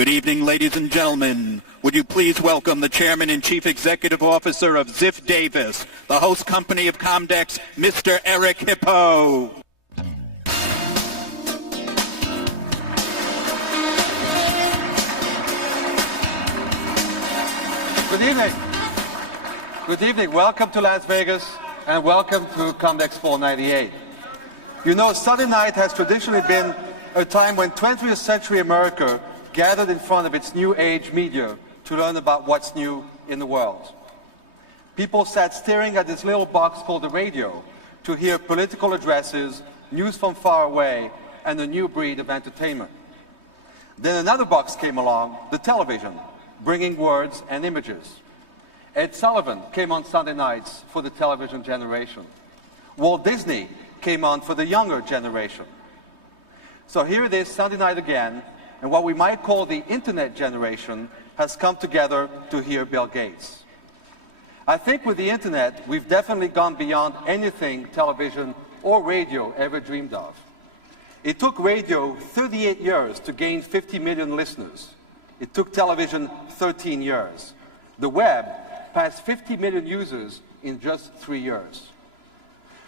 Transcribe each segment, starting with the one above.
Good evening, ladies and gentlemen. Would you please welcome the Chairman and Chief Executive Officer of Ziff Davis, the host company of Comdex, Mr. Eric Hippo. Good evening. Good evening. Welcome to Las Vegas and welcome to Comdex 498. You know, Sunday night has traditionally been a time when 20th century America gathered in front of its new age media to learn about what's new in the world. People sat staring at this little box called the radio to hear political addresses, news from far away, and a new breed of entertainment. Then another box came along, the television, bringing words and images. Ed Sullivan came on Sunday nights for the television generation. Walt Disney came on for the younger generation. So here it is, Sunday night again, and what we might call the internet generation has come together to hear Bill Gates. I think with the internet, we've definitely gone beyond anything television or radio ever dreamed of. It took radio 38 years to gain 50 million listeners. It took television 13 years. The web passed 50 million users in just 3 years.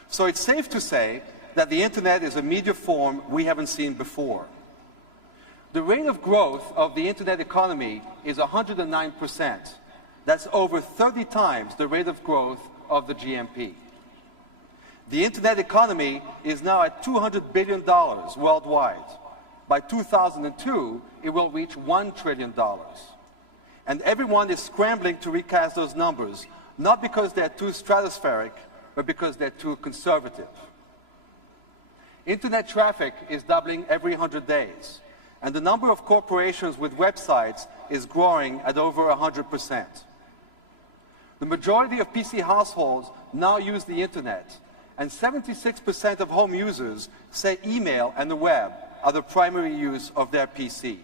So it's safe to say that the internet is a media form we haven't seen before. The rate of growth of the internet economy is 109%. That's over 30 times the rate of growth of the GNP. The internet economy is now at $200 billion worldwide. By 2002, it will reach $1 trillion. And everyone is scrambling to recast those numbers, not because they're too stratospheric, but because they're too conservative. Internet traffic is doubling every 100 days. And the number of corporations with websites is growing at over 100%. The majority of PC households now use the internet, and 76% of home users say email and the web are the primary use of their PC.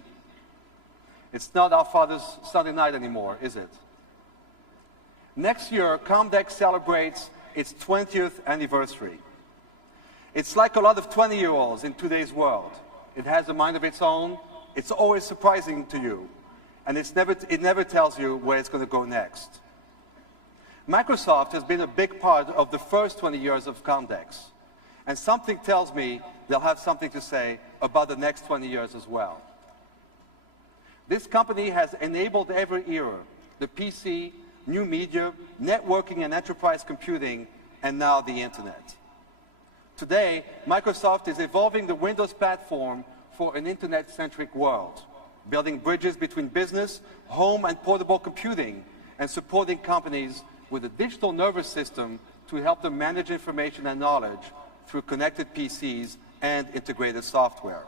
It's not our father's Sunday night anymore, is it? Next year, Comdex celebrates its 20th anniversary. It's like a lot of 20-year-olds in today's world. It has a mind of its own. It's always surprising to you. And it never tells you where it's going to go next. Microsoft has been a big part of the first 20 years of Comdex. And something tells me they'll have something to say about the next 20 years as well. This company has enabled every era, the PC, new media, networking and enterprise computing, and now the internet. Today, Microsoft is evolving the Windows platform for an internet-centric world, building bridges between business, home, and portable computing, and supporting companies with a digital nervous system to help them manage information and knowledge through connected PCs and integrated software.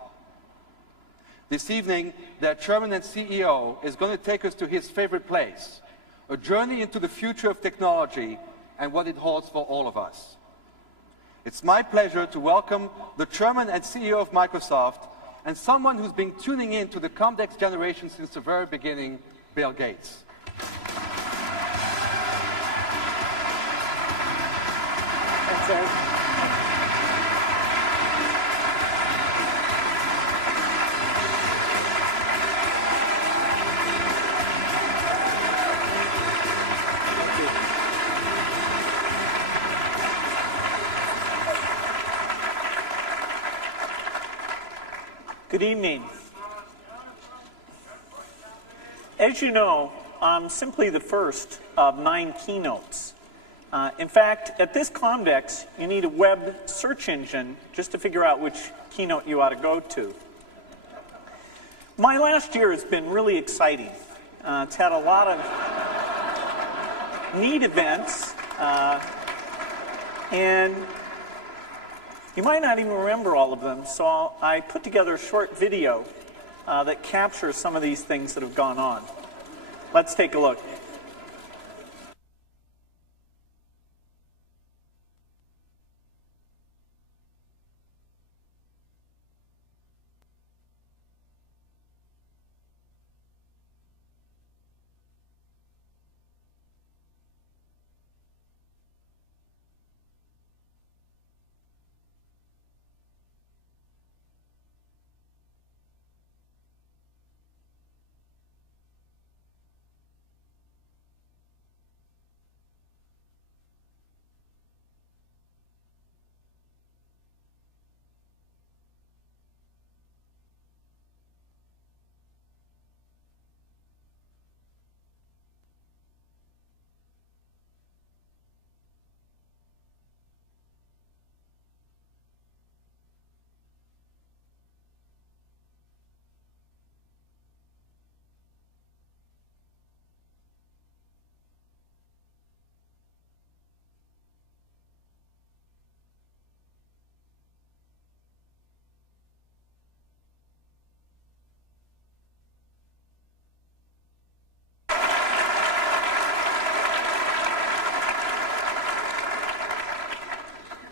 This evening, their chairman and CEO is going to take us to his favorite place, a journey into the future of technology and what it holds for all of us. It's my pleasure to welcome the Chairman and CEO of Microsoft and someone who's been tuning in to the Comdex generation since the very beginning, Bill Gates. Thanks, Ed. Good evening. As you know, I'm simply the first of 9 keynotes. In fact, at this Comdex, you need a web search engine just to figure out which keynote you ought to go to. My last year has been really exciting. It's had a lot of neat events, and you might not even remember all of them, so I put together a short video that captures some of these things that have gone on. Let's take a look.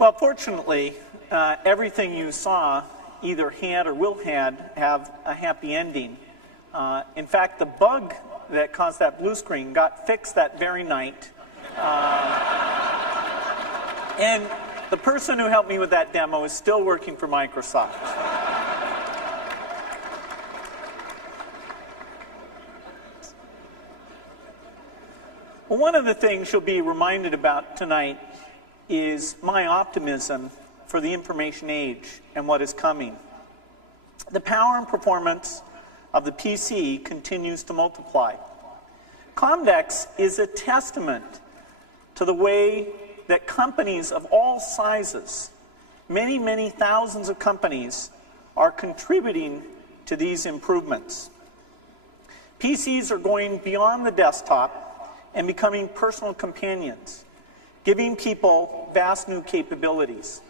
Well, fortunately, everything you saw either had or will have a happy ending. In fact, the bug that caused that blue screen got fixed that very night. And the person who helped me with that demo is still working for Microsoft. Well, one of the things you'll be reminded about tonight is my optimism for the information age and what is coming. The power and performance of the PC continues to multiply. Comdex is a testament to the way that companies of all sizes, many, many thousands of companies, are contributing to these improvements. PCs are going beyond the desktop and becoming personal companions, giving people vast new capabilities.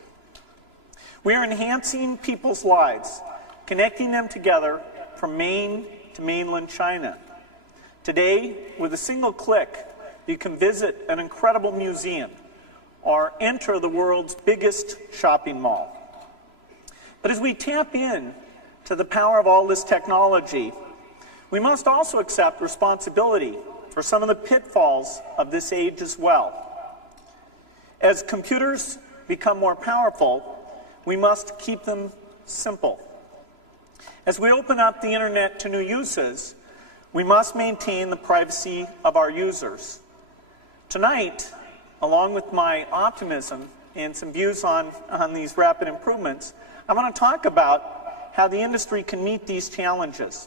We are enhancing people's lives, connecting them together from Maine to mainland China. Today, with a single click, you can visit an incredible museum or enter the world's biggest shopping mall. But as we tap in to the power of all this technology, we must also accept responsibility for some of the pitfalls of this age as well. As computers become more powerful, we must keep them simple. As we open up the internet to new uses, we must maintain the privacy of our users. Tonight, along with my optimism and some views on these rapid improvements, I want to talk about how the industry can meet these challenges.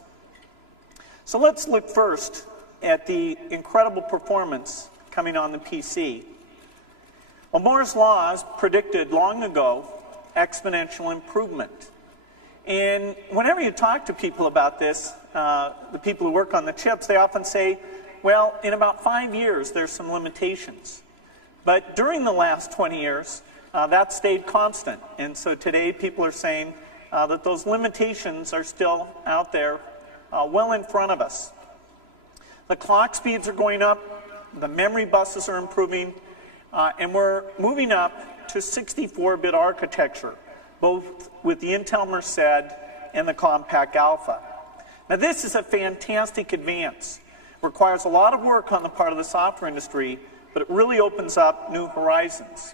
So let's look first at the incredible performance coming on the PC. Well, Moore's Law predicted long ago exponential improvement. And whenever you talk to people about this, the people who work on the chips, they often say, well, in about 5 years, there's some limitations. But during the last 20 years, that stayed constant. And so today, people are saying that those limitations are still out there well in front of us. The clock speeds are going up, the memory buses are improving, and we're moving up to 64-bit architecture, both with the Intel Merced and the Compact Alpha. Now this is a fantastic advance. It requires a lot of work on the part of the software industry, but it really opens up new horizons.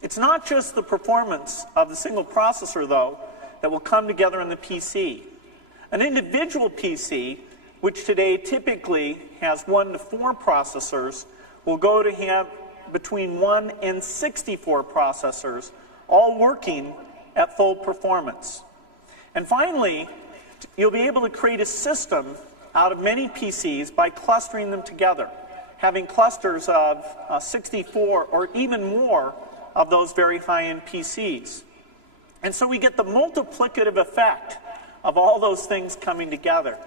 It's not just the performance of the single processor, though, that will come together in the PC. An individual PC, which today typically has 1 to 4 processors, will go to have between 1 and 64 processors, all working at full performance. And finally, you'll be able to create a system out of many PCs by clustering them together, having clusters of 64 or even more of those very high-end PCs. And so we get the multiplicative effect of all those things coming together.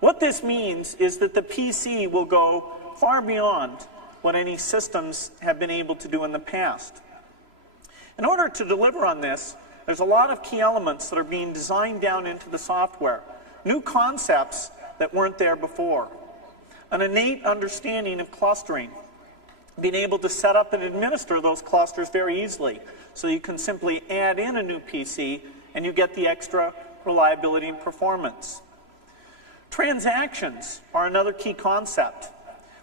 What this means is that the PC will go far beyond what any systems have been able to do in the past. In order to deliver on this, there's a lot of key elements that are being designed down into the software, new concepts that weren't there before. An innate understanding of clustering, being able to set up and administer those clusters very easily, so you can simply add in a new PC and you get the extra reliability and performance. Transactions are another key concept.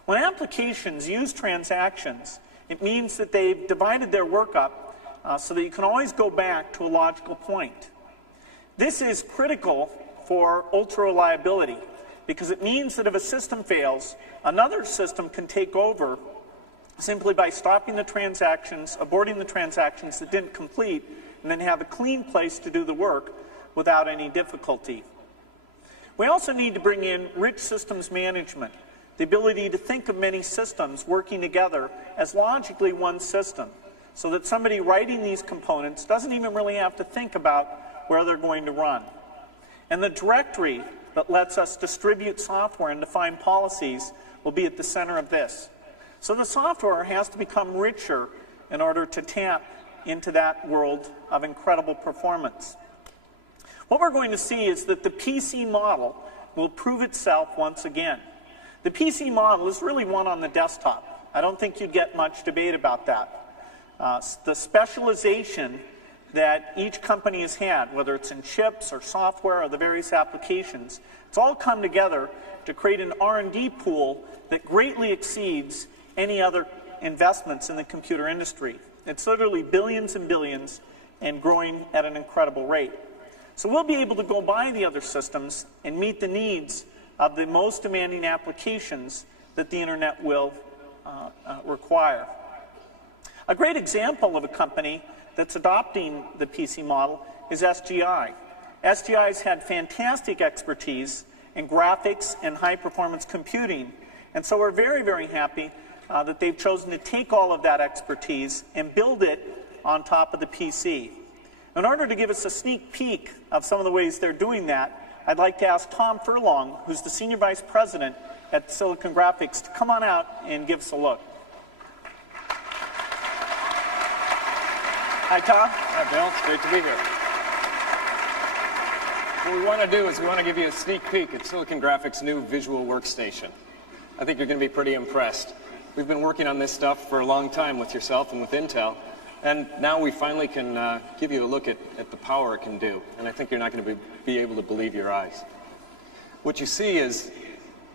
When applications use transactions, it means that they've divided their work up so that you can always go back to a logical point. This is critical for ultra reliability because it means that if a system fails, another system can take over simply by stopping the transactions, aborting the transactions that didn't complete, and then have a clean place to do the work without any difficulty. We also need to bring in rich systems management, the ability to think of many systems working together as logically one system, so that somebody writing these components doesn't even really have to think about where they're going to run. And the directory that lets us distribute software and define policies will be at the center of this. So the software has to become richer in order to tap into that world of incredible performance. What we're going to see is that the PC model will prove itself once again. The PC model is really one on the desktop. I don't think you'd get much debate about that. The specialization that each company has had, whether it's in chips or software or the various applications, it's all come together to create an R&D pool that greatly exceeds any other investments in the computer industry. It's literally billions and billions and growing at an incredible rate. So we'll be able to go buy the other systems and meet the needs of the most demanding applications that the internet will require. A great example of a company that's adopting the PC model is SGI. SGI has had fantastic expertise in graphics and high-performance computing, and so we're very, very happy that they've chosen to take all of that expertise and build it on top of the PC. In order to give us a sneak peek of some of the ways they're doing that, I'd like to ask Tom Furlong, who's the Senior Vice President at Silicon Graphics, to come on out and give us a look. Hi, Tom. Hi, Bill. It's great to be here. What we want to do is we want to give you a sneak peek at Silicon Graphics' new visual workstation. I think you're going to be pretty impressed. We've been working on this stuff for a long time with yourself and with Intel, and now we finally can give you a look at the power it can do, and I think you're not going to be able to believe your eyes. What you see is,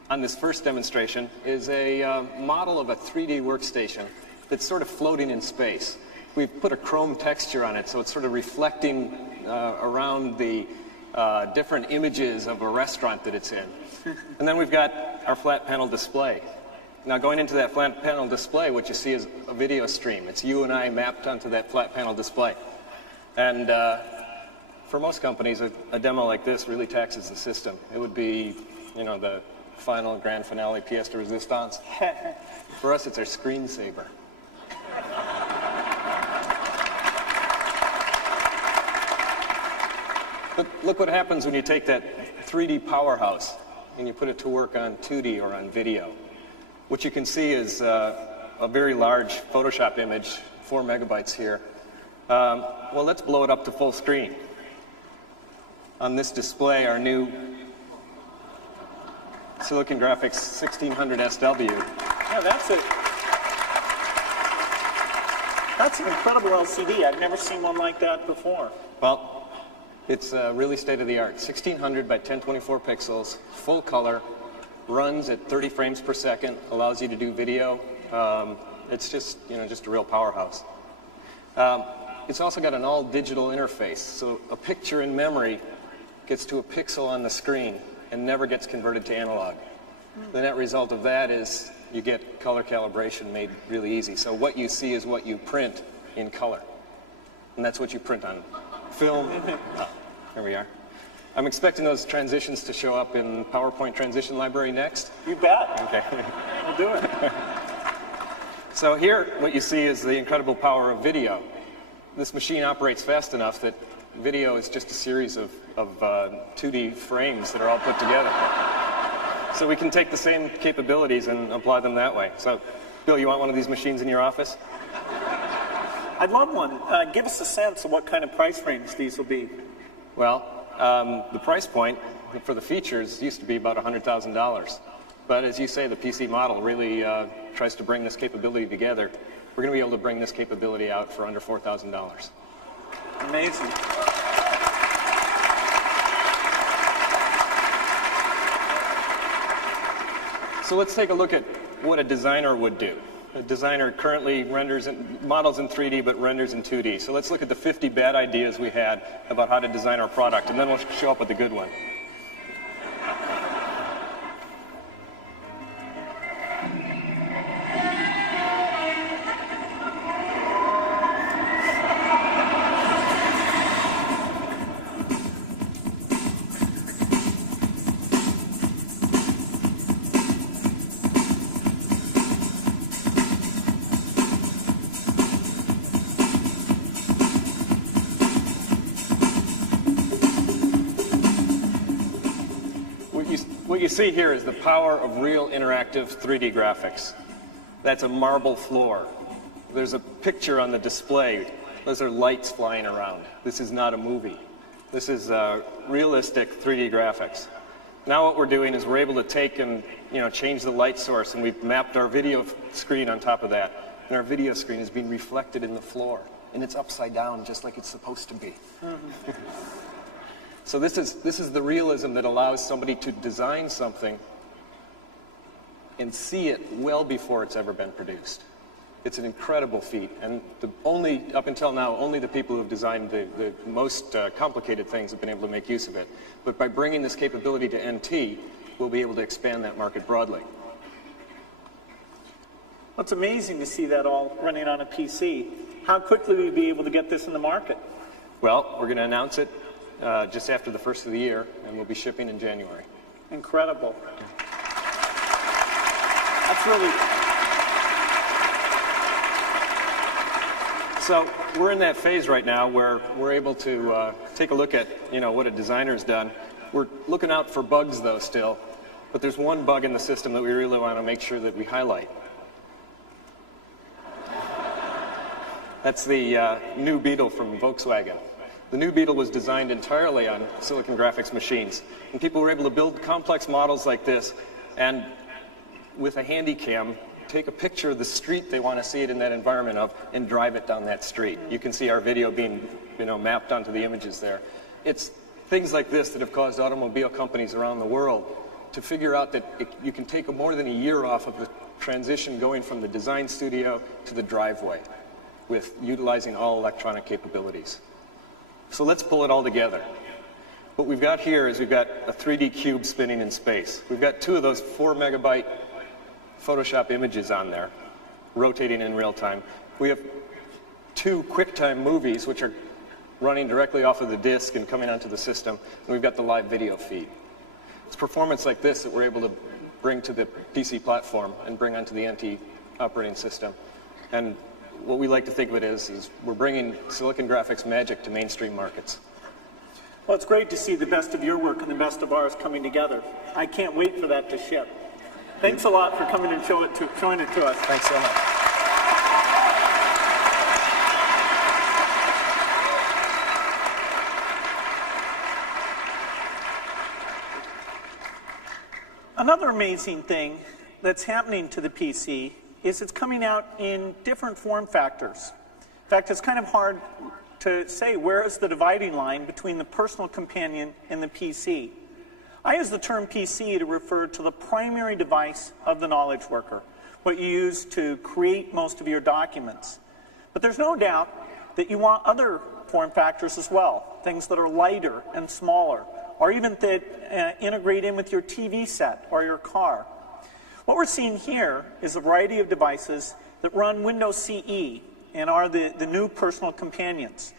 on this first demonstration, is a model of a 3D workstation that's sort of floating in space. We've put a chrome texture on it, so it's sort of reflecting around the different images of a restaurant that it's in. And then we've got our flat panel display. Now, going into that flat panel display, what you see is a video stream. It's you and I mapped onto that flat panel display. And for most companies, a demo like this really taxes the system. It would be, you know, the final grand finale pièce de résistance. For us, it's our screensaver. But look what happens when you take that 3D powerhouse and you put it to work on 2D or on video. What you can see is a very large Photoshop image, 4 megabytes here. Well, let's blow it up to full screen. On this display, our new Silicon Graphics 1600 SW. Yeah, that's an incredible LCD. I've never seen one like that before. Well, it's really state-of-the-art. 1600 by 1024 pixels, full color, runs at 30 frames per second, allows you to do video. It's just, you know, just a real powerhouse. It's also got an all-digital interface, so a picture in memory gets to a pixel on the screen and never gets converted to analog. The net result of that is you get color calibration made really easy. So what you see is what you print in color, and that's what you print on film. Here we are. I'm expecting those transitions to show up in PowerPoint Transition Library next. You bet. Okay. We'll do it. So here, what you see is the incredible power of video. This machine operates fast enough that video is just a series of 2D frames that are all put together. So we can take the same capabilities and apply them that way. So, Bill, you want one of these machines in your office? I'd love one. Give us a sense of what kind of price range these will be. Well, the price point for the features used to be about $100,000. But as you say, the PC model really tries to bring this capability together. We're going to be able to bring this capability out for under $4,000. Amazing. So let's take a look at what a designer would do. A designer currently models in 3D but renders in 2D. So let's look at the 50 bad ideas we had about how to design our product, and then we'll show up with a good one. What you see here is the power of real interactive 3D graphics. That's a marble floor. There's a picture on the display. Those are lights flying around. This is not a movie. This is realistic 3D graphics. Now what we're doing is we're able to take and change the light source, and we've mapped our video screen on top of that. and our video screen is being reflected in the floor, and it's upside down just like it's supposed to be. So this is the realism that allows somebody to design something and see it well before it's ever been produced. It's an incredible feat, and up until now, only the people who have designed the most complicated things have been able to make use of it. But by bringing this capability to NT, we'll be able to expand that market broadly. Well, it's amazing to see that all running on a PC. How quickly will we be able to get this in the market? Well, we're going to announce it just after the first of the year, and we'll be shipping in January. Incredible. That's really... So we're in that phase right now where we're able to take a look at what a designer's done. We're looking out for bugs though still, but there's one bug in the system that we really want to make sure that we highlight. That's the new Beetle from Volkswagen. The new Beetle was designed entirely on silicon graphics machines, and people were able to build complex models like this and with a handy cam take a picture of the street they want to see it in that environment of and drive it down that street. You can see our video being mapped onto the images there. It's things like this that have caused automobile companies around the world to figure out that you can take more than a year off of the transition going from the design studio to the driveway with utilizing all electronic capabilities. So let's pull it all together. What we've got here is we've got a 3D cube spinning in space. We've got 2 of those 4 megabyte Photoshop images on there, rotating in real time. We have 2 QuickTime movies, which are running directly off of the disk and coming onto the system, and we've got the live video feed. It's performance like this that we're able to bring to the PC platform and bring onto the NT operating system. And what we like to think of it is we're bringing silicon graphics magic to mainstream markets. Well, it's great to see the best of your work and the best of ours coming together. I can't wait for that to ship. Thanks a lot for coming and showing it to us. Thanks so much. Another amazing thing that's happening to the PC is it's coming out in different form factors. In fact, it's kind of hard to say where is the dividing line between the personal companion and the PC. I use the term PC to refer to the primary device of the knowledge worker, what you use to create most of your documents. But there's no doubt that you want other form factors as well, things that are lighter and smaller, or even that integrate in with your TV set or your car. What we're seeing here is a variety of devices that run Windows CE and are the new personal companions.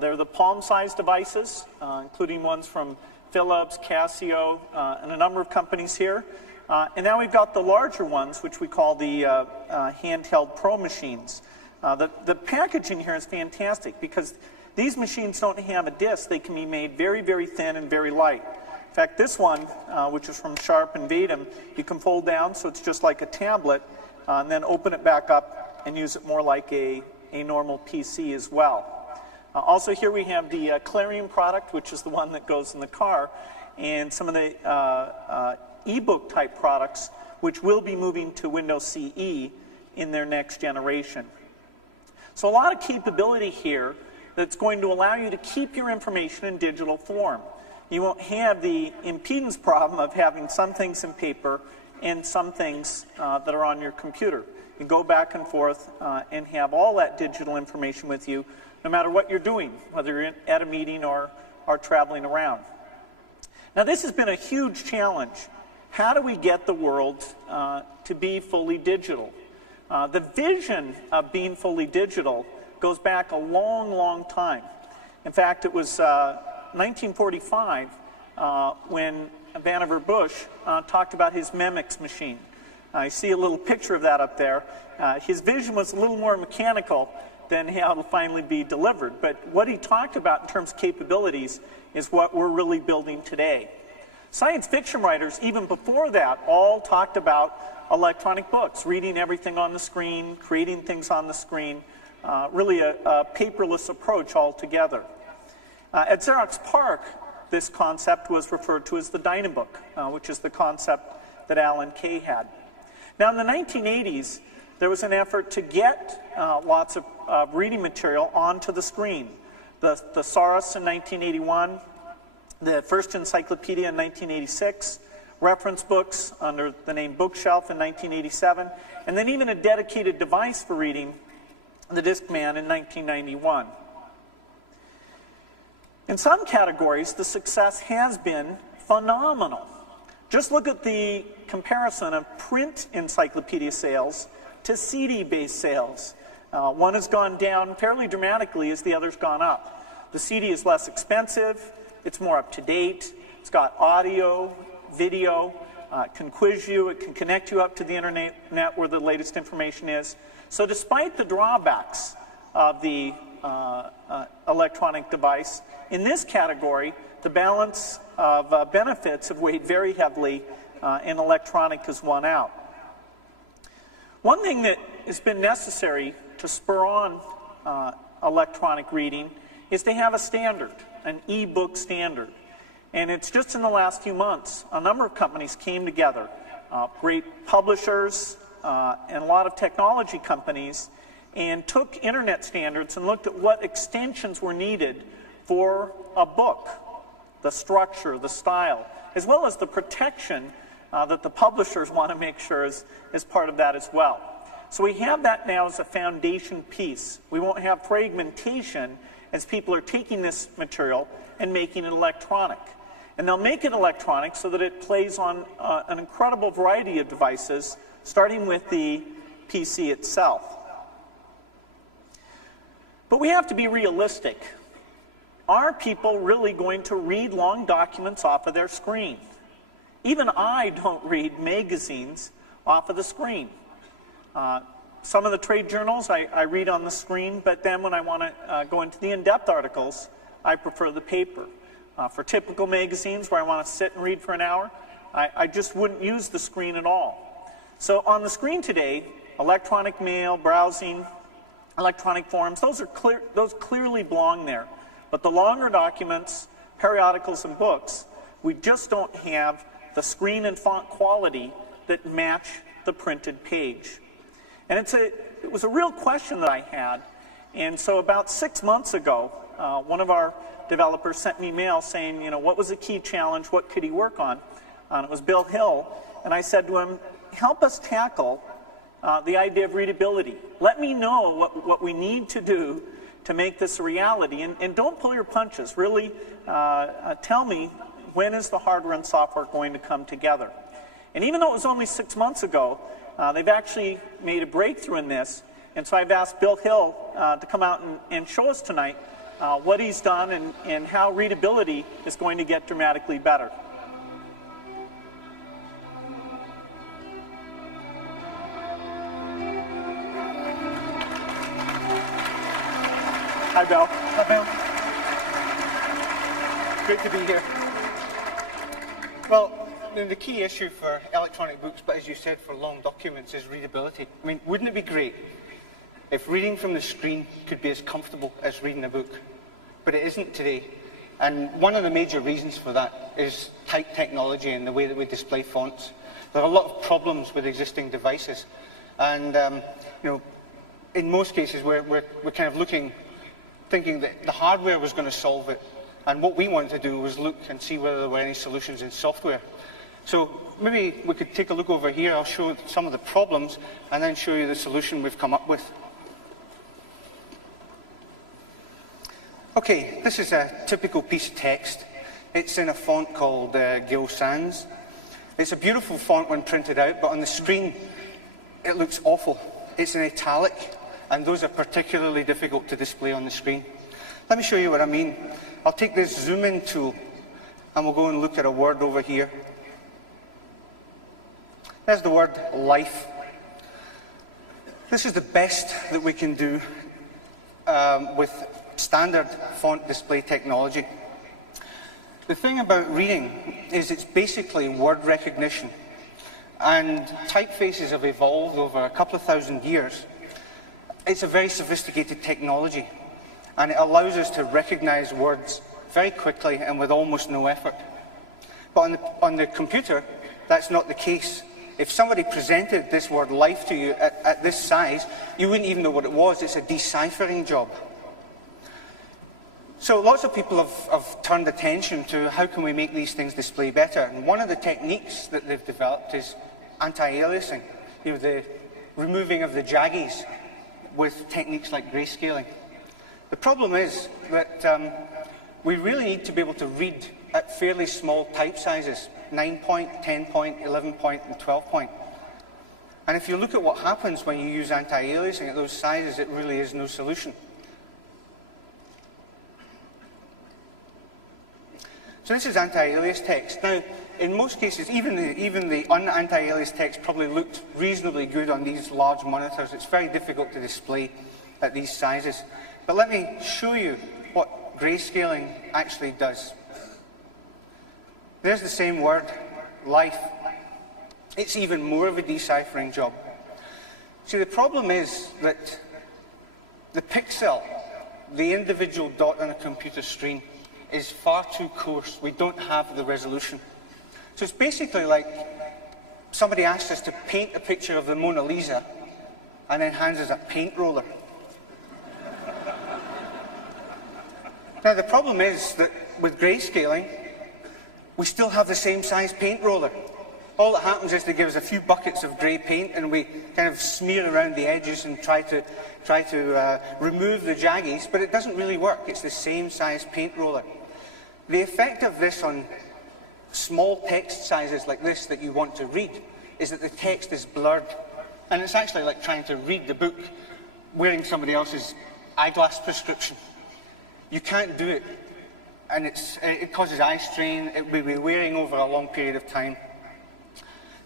They're the palm-sized devices, including ones from Philips, Casio, and a number of companies here. And now we've got the larger ones, which we call the handheld pro machines. The packaging here is fantastic because these machines don't have a disc. They can be made very, very thin and very light. In fact, this one, which is from Sharp and Vadim, you can fold down so it's just like a tablet, and then open it back up and use it more like a normal PC as well. Also here we have the Kleurnet product, which is the one that goes in the car, and some of the e-book type products, which will be moving to Windows CE in their next generation. So a lot of capability here that's going to allow you to keep your information in digital form. You won't have the impedance problem of having some things in paper and some things that are on your computer. You can go back and forth and have all that digital information with you no matter what you're doing, whether you're at a meeting or traveling around. Now this has been a huge challenge. How do we get the world to be fully digital? The vision of being fully digital goes back a long, long time. In fact, it was 1945 when Vannevar Bush talked about his MEMX machine. I see a little picture of that up there. His vision was a little more mechanical than how it'll finally be delivered. But what he talked about in terms of capabilities is what we're really building today. Science fiction writers, even before that, all talked about electronic books, reading everything on the screen, creating things on the screen, really a paperless approach altogether. At Xerox PARC, this concept was referred to as the Dynabook, which is the concept that Alan Kay had. Now in the 1980s, there was an effort to get lots of reading material onto the screen. The Thesaurus in 1981, the first encyclopedia in 1986, reference books under the name Bookshelf in 1987, and then even a dedicated device for reading, the Discman, in 1991. In some categories, the success has been phenomenal. Just look at the comparison of print encyclopedia sales to CD-based sales. One has gone down fairly dramatically as the other's gone up. The CD is less expensive, it's more up-to-date, it's got audio, video, it can quiz you, it can connect you up to the internet where the latest information is. So despite the drawbacks of the electronic device, in this category, the balance of benefits have weighed very heavily, and electronic has won out. One thing that has been necessary to spur on electronic reading is to have a standard, an e-book standard. And it's just in the last few months, a number of companies came together, great publishers and a lot of technology companies, and took internet standards and looked at what extensions were needed for a book, the structure, the style, as well as the protection that the publishers want to make sure is part of that as well. So we have that now as a foundation piece. We won't have fragmentation as people are taking this material and making it electronic. And they'll make it electronic so that it plays on an incredible variety of devices, starting with the PC itself. But we have to be realistic. Are people really going to read long documents off of their screen? Even I don't read magazines off of the screen. Some of the trade journals I read on the screen, but then when I want to go into the in-depth articles, I prefer the paper. For typical magazines where I want to sit and read for an hour, I just wouldn't use the screen at all. So on the screen today, electronic mail, browsing, electronic forms, those clearly belong there. But the longer documents, periodicals, and books, we just don't have the screen and font quality that match the printed page. And it was a real question that I had. And so about 6 months ago, one of our developers sent me mail saying, you know, what was the key challenge, what could he work on? And it was Bill Hill. And I said to him, help us tackle the idea of readability. Let me know what we need to do to make this a reality. And don't pull your punches. Really tell me, when is the hardware and software going to come together? And even though it was only 6 months ago, they've actually made a breakthrough in this. And so I've asked Bill Hill to come out and show us tonight what he's done and how readability is going to get dramatically better. Hi, Bill. Hi, Bill. Great to be here. Well, the key issue for electronic books, but as you said, for long documents, is readability. I mean, wouldn't it be great if reading from the screen could be as comfortable as reading a book? But it isn't today. And one of the major reasons for that is type technology and the way that we display fonts. There are a lot of problems with existing devices. And, you know, in most cases, we're kind of thinking that the hardware was going to solve it. And what we wanted to do was look and see whether there were any solutions in software. So maybe we could take a look over here. I'll show some of the problems and then show you the solution we've come up with. Okay, this is a typical piece of text. It's in a font called Gill Sans. It's a beautiful font when printed out, but on the screen it looks awful. It's in italic, and those are particularly difficult to display on the screen. Let me show you what I mean. I'll take this zoom in tool and we'll go and look at a word over here. There's the word life. This is the best that we can do with standard font display technology. The thing about reading is it's basically word recognition, and typefaces have evolved over a couple of thousand years. It's a very sophisticated technology, and it allows us to recognize words very quickly and with almost no effort. But on the computer, that's not the case. if somebody presented this word life to you at this size, you wouldn't even know what it was. It's a deciphering job. So lots of people have turned attention to how can we make these things display better. And one of the techniques that they've developed is anti-aliasing, the removing of the jaggies with techniques like grayscaling. The problem is that we really need to be able to read at fairly small type sizes, 9 point, 10 point, 11 point, and 12 point. And if you look at what happens when you use anti-aliasing at those sizes, it really is no solution. So this is anti-alias text. Now, in most cases, even the un-anti-alias text probably looked reasonably good on these large monitors. It's very difficult to display at these sizes. But let me show you what grayscaling actually does. There's the same word, life. It's even more of a deciphering job. See, the problem is that the pixel, the individual dot on a computer screen, is far too coarse. We don't have the resolution. So it's basically like somebody asked us to paint a picture of the Mona Lisa and then hands us a paint roller. Now the problem is that with grayscaling, we still have the same size paint roller. All that happens is they give us a few buckets of grey paint and we kind of smear around the edges and try to remove the jaggies, but it doesn't really work. It's the same size paint roller. The effect of this on small text sizes like this that you want to read is that the text is blurred. And it's actually like trying to read the book wearing somebody else's eyeglass prescription. You can't do it. And it causes eye strain. It will be wearing over a long period of time.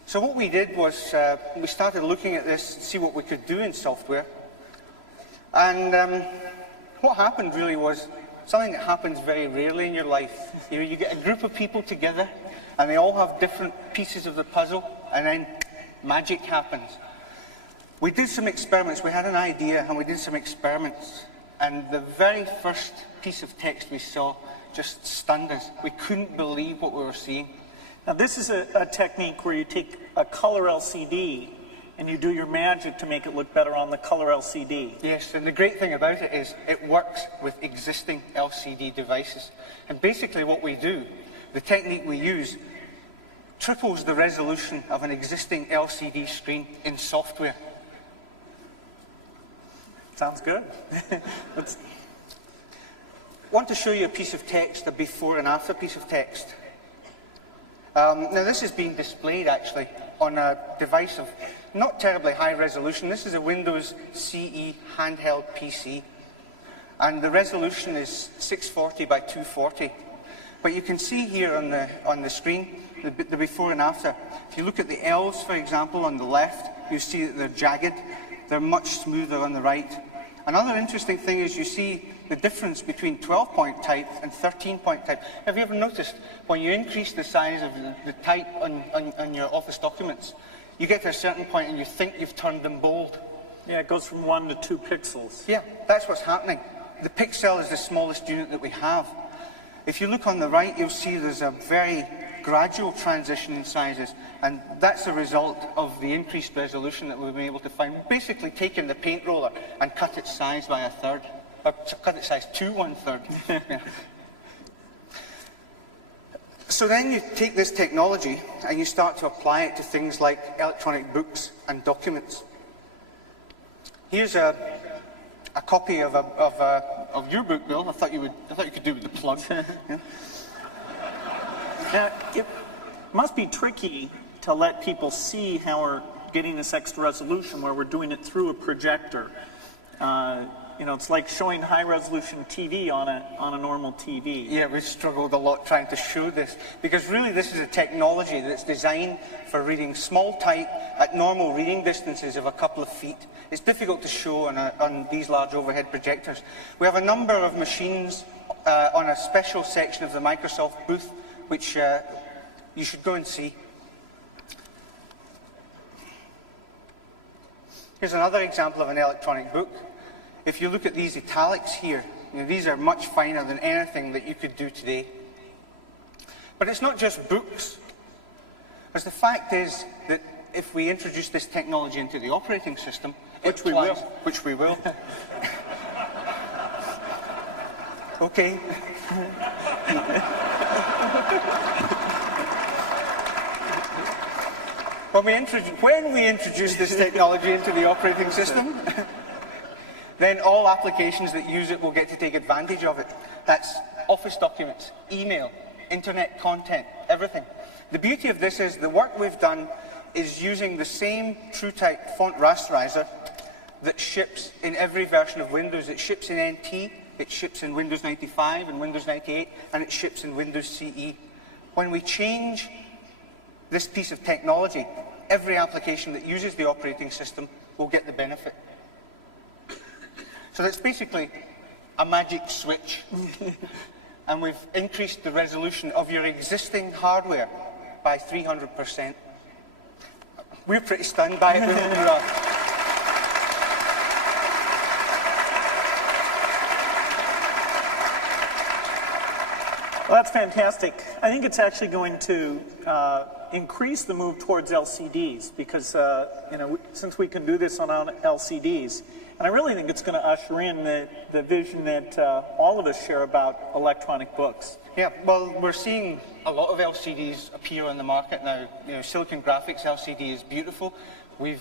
So what we did was we started looking at this to see what we could do in software. And what happened really was something that happens very rarely in your life. You get a group of people together and they all have different pieces of the puzzle and then magic happens. We did some experiments. We had an idea and we did some experiments. And the very first piece of text we saw just stunned us. We couldn't believe what we were seeing. Now this is a technique where you take a color LCD and you do your magic to make it look better on the color LCD. Yes, and the great thing about it is it works with existing LCD devices. And basically what we do, the technique we use, triples the resolution of an existing LCD screen in software. Sounds good. I want to show you a piece of text, a before and after piece of text. Now this is being displayed actually on a device of not terribly high resolution. This is a Windows CE handheld PC. And the resolution is 640 by 240. But you can see here on the screen the before and after. If you look at the L's, for example, on the left, you see that they're jagged. They're much smoother on the right. Another interesting thing is you see the difference between 12-point type and 13-point type. Have you ever noticed when you increase the size of the type on your Office documents, you get to a certain point and you think you've turned them bold? Yeah, it goes from 1 to 2 pixels. Yeah, that's what's happening. The pixel is the smallest unit that we have. If you look on the right, you'll see there's a very gradual transition in sizes, and that's a result of the increased resolution that we've been able to find. We've basically taken the paint roller and cut its size by a third, or cut its size to 1/3. Yeah. So then you take this technology and you start to apply it to things like electronic books and documents. Here's a copy of your book, Bill. I thought you could do with the plug. Yeah. Now, it must be tricky to let people see how we're getting this extra resolution where we're doing it through a projector. You know, it's like showing high-resolution TV on a normal TV. Yeah, we've struggled a lot trying to show this, because really this is a technology that's designed for reading small type at normal reading distances of a couple of feet. It's difficult to show on these large overhead projectors. We have a number of machines on a special section of the Microsoft booth, which you should go and see. Here's another example of an electronic book. If you look at these italics here, these are much finer than anything that you could do today. But it's not just books. Because the fact is that if we introduce this technology into the operating system, Which we will. Which we will. Okay. When we introduce this technology into the operating system, then all applications that use it will get to take advantage of it. That's Office documents, email, internet content, everything. The beauty of this is the work we've done is using the same TrueType font rasterizer that ships in every version of Windows. It ships in NT, it ships in Windows 95 and Windows 98, and it ships in Windows CE. When we change this piece of technology, every application that uses the operating system will get the benefit. So that's basically a magic switch. And we've increased the resolution of your existing hardware by 300%. We're pretty stunned by it. Well, that's fantastic. I think it's actually going to increase the move towards LCDs because, since we can do this on LCDs, and I really think it's going to usher in the vision that all of us share about electronic books. Yeah, well, we're seeing a lot of LCDs appear on the market now. Silicon Graphics LCD is beautiful. We're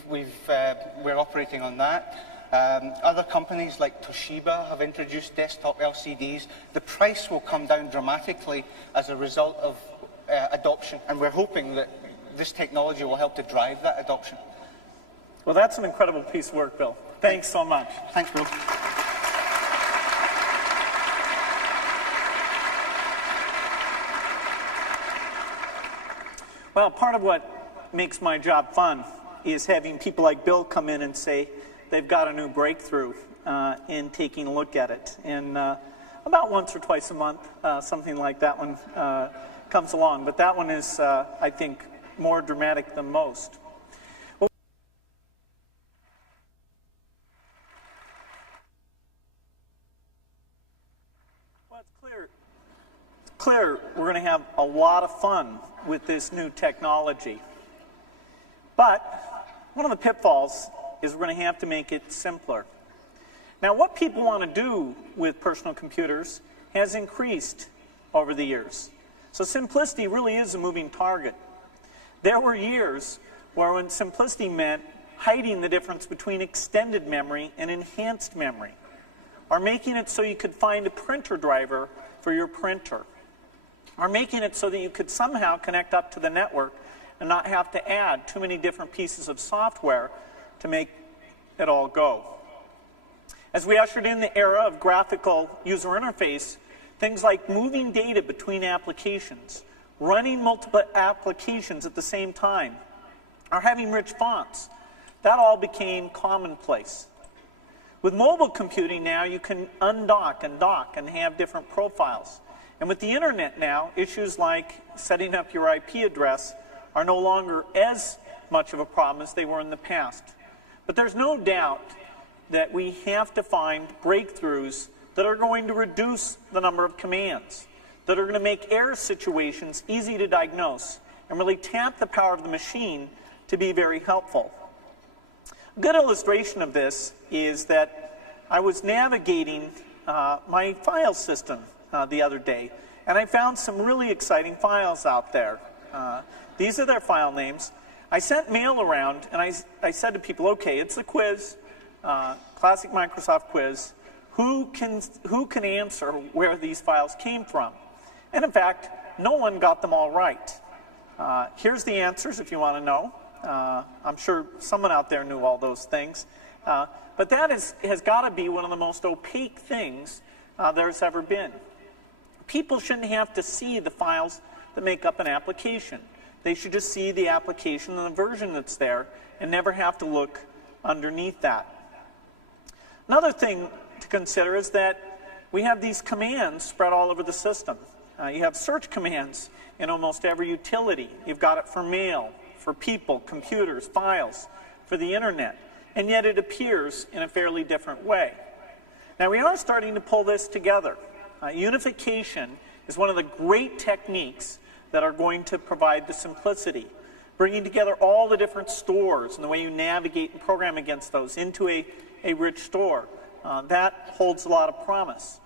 operating on that. Other companies like Toshiba have introduced desktop LCDs. The price will come down dramatically as a result of adoption, and we're hoping that this technology will help to drive that adoption. Well, that's an incredible piece of work, Bill. Thanks so much. Thanks, Bill. Well, part of what makes my job fun is having people like Bill come in and say they've got a new breakthrough in taking a look at it. And about once or twice a month, something like that one comes along. But that one is, I think, more dramatic than most. It's clear we're going to have a lot of fun with this new technology. But one of the pitfalls is we're going to have to make it simpler. Now, what people want to do with personal computers has increased over the years. So simplicity really is a moving target. There were years where when simplicity meant hiding the difference between extended memory and enhanced memory, or making it so you could find a printer driver for your printer, or making it so that you could somehow connect up to the network and not have to add too many different pieces of software to make it all go. As we ushered in the era of graphical user interface, things like moving data between applications, running multiple applications at the same time, or having rich fonts, that all became commonplace. With mobile computing now, you can undock and dock and have different profiles. And with the internet now, issues like setting up your IP address are no longer as much of a problem as they were in the past. But there's no doubt that we have to find breakthroughs that are going to reduce the number of commands, that are going to make error situations easy to diagnose, and really tap the power of the machine to be very helpful. A good illustration of this is that I was navigating my file system the other day, and I found some really exciting files out there. These are their file names. I sent mail around, and I said to people, okay, it's a quiz, classic Microsoft quiz. Who can answer where these files came from? And in fact, no one got them all right. Here's the answers if you want to know. I'm sure someone out there knew all those things. But that has got to be one of the most opaque things there's ever been. People shouldn't have to see the files that make up an application. They should just see the application and the version that's there and never have to look underneath that. Another thing to consider is that we have these commands spread all over the system. You have search commands in almost every utility. You've got it for mail, for people, computers, files, for the internet, and yet it appears in a fairly different way. Now, we are starting to pull this together. Unification is one of the great techniques that are going to provide the simplicity. bringing together all the different stores and the way you navigate and program against those into a rich store. That holds a lot of promise.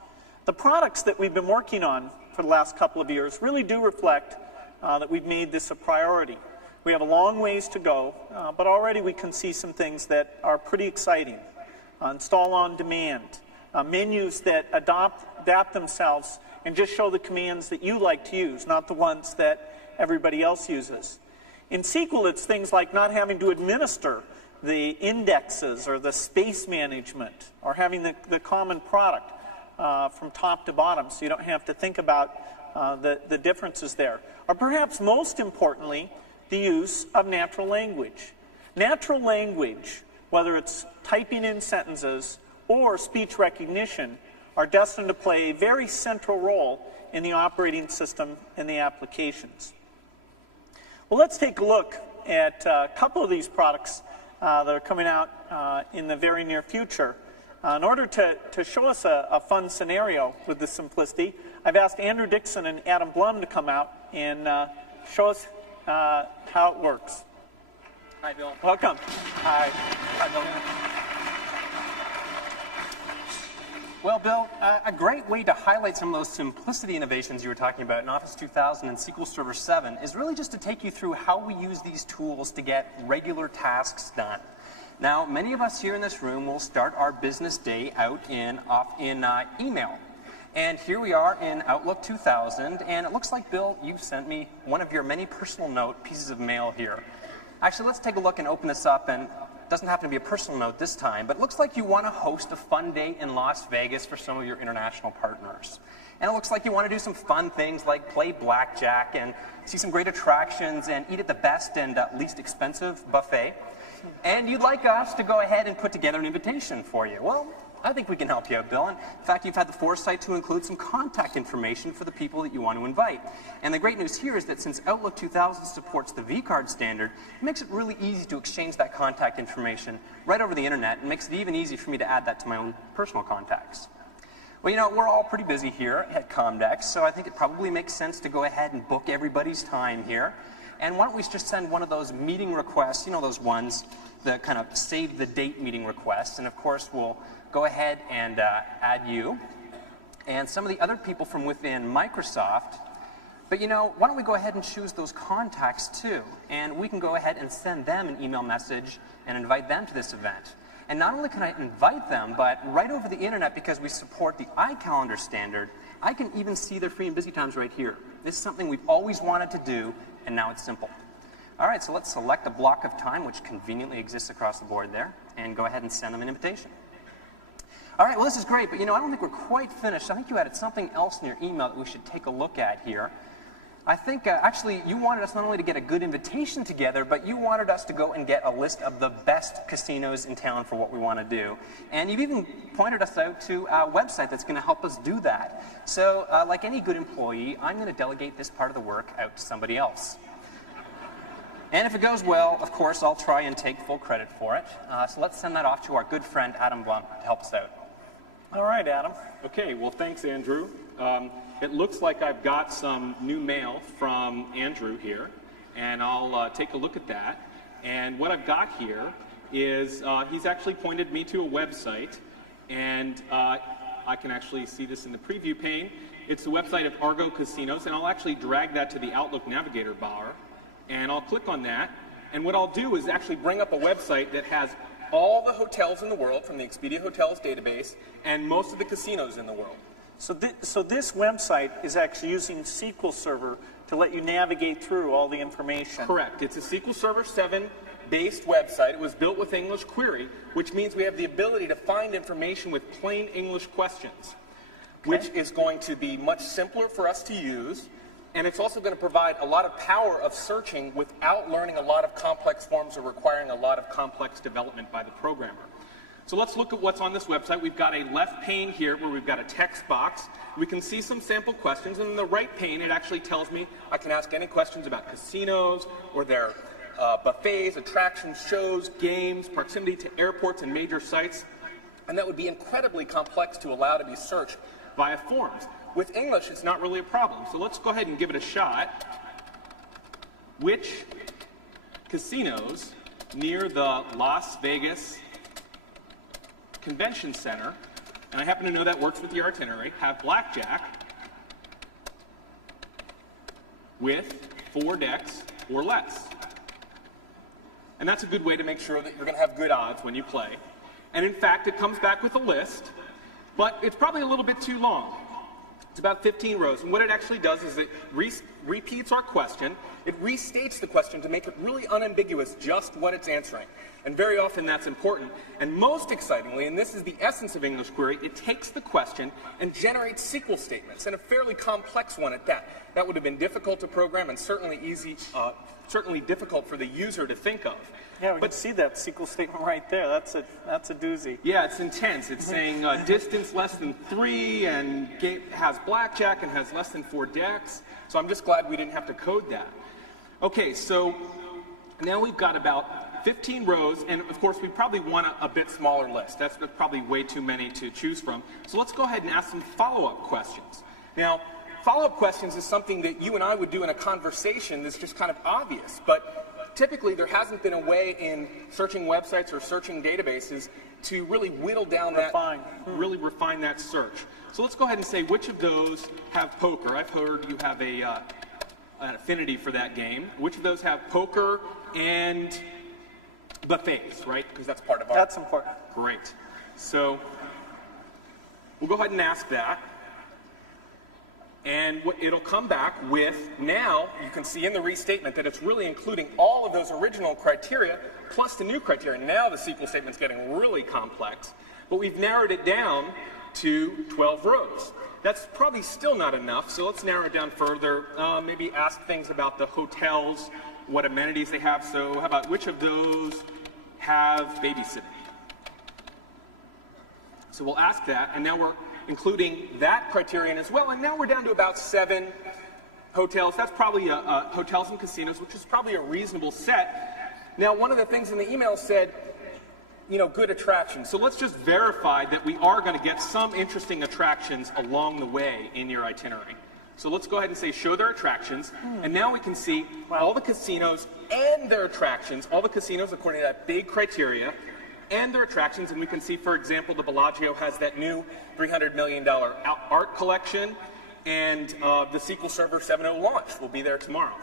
The products that we've been working on for the last couple of years really do reflect that we've made this a priority. We have a long ways to go, but already we can see some things that are pretty exciting. Install on demand, menus that adapt themselves and just show the commands that you like to use, not the ones that everybody else uses. In SQL, it's things like not having to administer the indexes or the space management, or having the common product from top to bottom, so you don't have to think about the differences there. Or perhaps most importantly, the use of natural language. Natural language, whether it's typing in sentences or speech recognition, are destined to play a very central role in the operating system and the applications. Well, let's take a look at a couple of these products that are coming out in the very near future. In order to show us a fun scenario with this simplicity, I've asked Andrew Dixon and Adam Blum to come out and show us how it works. Hi, Bill. Welcome. Hi. Hi, Bill. Well, Bill, a great way to highlight some of those simplicity innovations you were talking about in Office 2000 and SQL Server 7 is really just to take you through how we use these tools to get regular tasks done. Now, many of us here in this room will start our business day out in email. And here we are in Outlook 2000, and it looks like, Bill, you've sent me one of your many personal note pieces of mail here. Actually, let's take a look and open this up, and it doesn't happen to be a personal note this time, but it looks like you want to host a fun day in Las Vegas for some of your international partners. And it looks like you want to do some fun things like play blackjack and see some great attractions and eat at the best and least expensive buffet. And you'd like us to go ahead and put together an invitation for you. Well, I think we can help you out, Bill. In fact, you've had the foresight to include some contact information for the people that you want to invite. And the great news here is that since Outlook 2000 supports the vCard standard, it makes it really easy to exchange that contact information right over the internet, and makes it even easy for me to add that to my own personal contacts. Well, you know, we're all pretty busy here at Comdex, so I think it probably makes sense to go ahead and book everybody's time here. And why don't we just send one of those meeting requests, you know, those ones, the kind of save the date meeting requests, and of course we'll go ahead and add you and some of the other people from within Microsoft. But you know, why don't we go ahead and choose those contacts too, and we can go ahead and send them an email message and invite them to this event. And not only can I invite them, but right over the internet, because we support the iCalendar standard, I can even see their free and busy times right here. This is something we've always wanted to do, and now it's simple. All right, so let's select a block of time, which conveniently exists across the board there, and go ahead and send them an invitation. All right, well, this is great, but you know, I don't think we're quite finished. I think you added something else in your email that we should take a look at here. I think actually you wanted us not only to get a good invitation together, but you wanted us to go and get a list of the best casinos in town for what we want to do. And you've even pointed us out to a website that's going to help us do that. So like any good employee, I'm going to delegate this part of the work out to somebody else. And if it goes well, of course, I'll try and take full credit for it. So let's send that off to our good friend Adam Blum to help us out. All right, Adam. Okay, well, thanks, Andrew. It looks like I've got some new mail from Andrew here, and I'll take a look at that. And what I've got here is he's actually pointed me to a website, and I can actually see this in the preview pane. It's the website of Argo Casinos, and I'll actually drag that to the Outlook Navigator bar, and I'll click on that. And what I'll do is actually bring up a website that has all the hotels in the world from the Expedia Hotels database and most of the casinos in the world. So this website is actually using SQL Server to let you navigate through all the information. Correct. It's a SQL Server 7 based website. It was built with English query, which means we have the ability to find information with plain English questions, which is going to be much simpler for us to use. And it's also going to provide a lot of power of searching without learning a lot of complex forms or requiring a lot of complex development by the programmer. So let's look at what's on this website. We've got a left pane here where we've got a text box. We can see some sample questions, and in the right pane it actually tells me I can ask any questions about casinos or their buffets, attractions, shows, games, proximity to airports and major sites. And that would be incredibly complex to allow to be searched via forms. With English, it's not really a problem. So let's go ahead and give it a shot. Which casinos near the Las Vegas Convention Center, and I happen to know that works with your itinerary, have blackjack with 4 decks or less. And that's a good way to make sure that you're going to have good odds when you play. And in fact, it comes back with a list, but it's probably a little bit too long. It's about 15 rows, and what it actually does is it repeats our question. It restates the question to make it really unambiguous just what it's answering. And very often that's important. And most excitingly, and this is the essence of English query, it takes the question and generates SQL statements, and a fairly complex one at that. That would have been difficult to program and certainly difficult for the user to think of. Yeah, we can see that SQL statement right there. That's a doozy. Yeah, it's intense. It's saying distance less than 3 and has blackjack and has less than 4 decks. So I'm just glad we didn't have to code that. Okay, so now we've got about 15 rows, and of course we probably want a bit smaller list. That's probably way too many to choose from. So let's go ahead and ask some follow-up questions. Now, follow-up questions is something that you and I would do in a conversation that's just kind of obvious, but typically there hasn't been a way in searching websites or searching databases to really whittle down really refine that search. So let's go ahead and say which of those have poker. I've heard you have an affinity for that game. Which of those have poker and buffets, right? Because that's part of our... That's important. Great. So we'll go ahead and ask that. And it'll come back with, now you can see in the restatement that it's really including all of those original criteria plus the new criteria. Now the SQL statement's getting really complex, but we've narrowed it down to 12 rows. That's probably still not enough, so let's narrow it down further. Maybe ask things about the hotels, what amenities they have. So how about which of those have babysitting? So we'll ask that, and now we're including that criterion as well, and now we're down to about 7 hotels. That's probably hotels and casinos, which is probably a reasonable set. Now, one of the things in the email said, you know, good attractions. So let's just verify that we are going to get some interesting attractions along the way in your itinerary. So let's go ahead and say show their attractions, and now we can see all the casinos and their attractions, all the casinos according to that big criteria, and their attractions, and we can see, for example, the Bellagio has that new $300 million art collection, and the SQL Server 7.0 launch will be there tomorrow.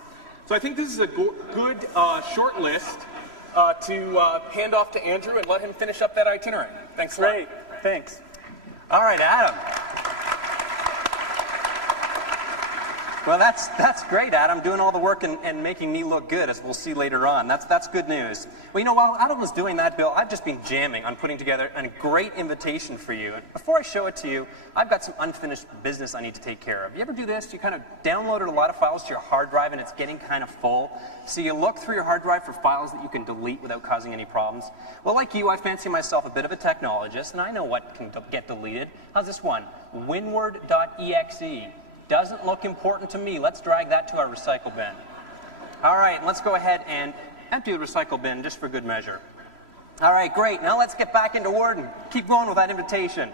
So I think this is a good short list to hand off to Andrew and let him finish up that itinerary. Thanks a lot. Great. Thanks. All right, Adam. Well, that's great, Adam, doing all the work and making me look good, as we'll see later on. That's good news. Well, you know, while Adam was doing that, Bill, I've just been jamming on putting together a great invitation for you. And before I show it to you, I've got some unfinished business I need to take care of. You ever do this? You kind of downloaded a lot of files to your hard drive and it's getting kind of full. So you look through your hard drive for files that you can delete without causing any problems. Well, like you, I fancy myself a bit of a technologist, and I know what can get deleted. How's this one? Winward.exe. Doesn't look important to me. Let's drag that to our recycle bin. All right, let's go ahead and empty the recycle bin just for good measure. All right, great. Now let's get back into Word and keep going with that invitation.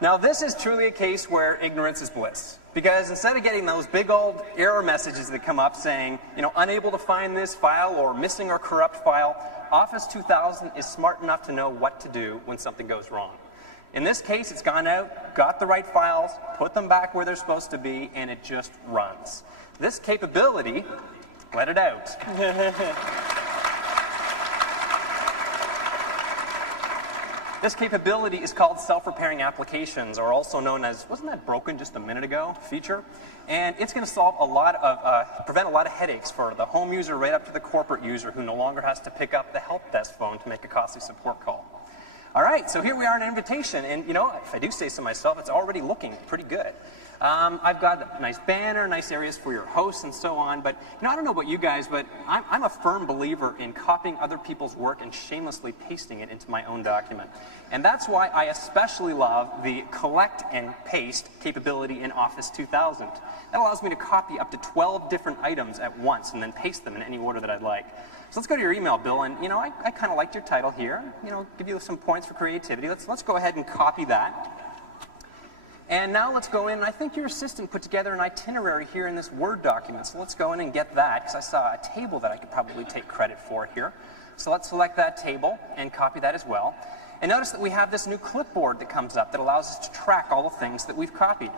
Now this is truly a case where ignorance is bliss. Because instead of getting those big old error messages that come up saying, you know, unable to find this file or missing or corrupt file, Office 2000 is smart enough to know what to do when something goes wrong. In this case, it's gone out, got the right files, put them back where they're supposed to be, and it just runs. This capability, let it out. This capability is called self-repairing applications, or also known as, wasn't that broken just a minute ago, feature? And it's going to solve a lot of, prevent a lot of headaches for the home user right up to the corporate user who no longer has to pick up the help desk phone to make a costly support call. All right, so here we are in an invitation, and you know, if I do say so myself, it's already looking pretty good. I've got a nice banner, nice areas for your hosts and so on, but you know, I don't know about you guys, but I'm a firm believer in copying other people's work and shamelessly pasting it into my own document. And that's why I especially love the collect and paste capability in Office 2000. That allows me to copy up to 12 different items at once and then paste them in any order that I'd like. So let's go to your email, Bill, and you know, I kind of liked your title here. You know, give you some points for creativity. Let's go ahead and copy that. And now let's go in, and I think your assistant put together an itinerary here in this Word document. So let's go in and get that, because I saw a table that I could probably take credit for here. So let's select that table and copy that as well. And notice that we have this new clipboard that comes up that allows us to track all the things that we've copied.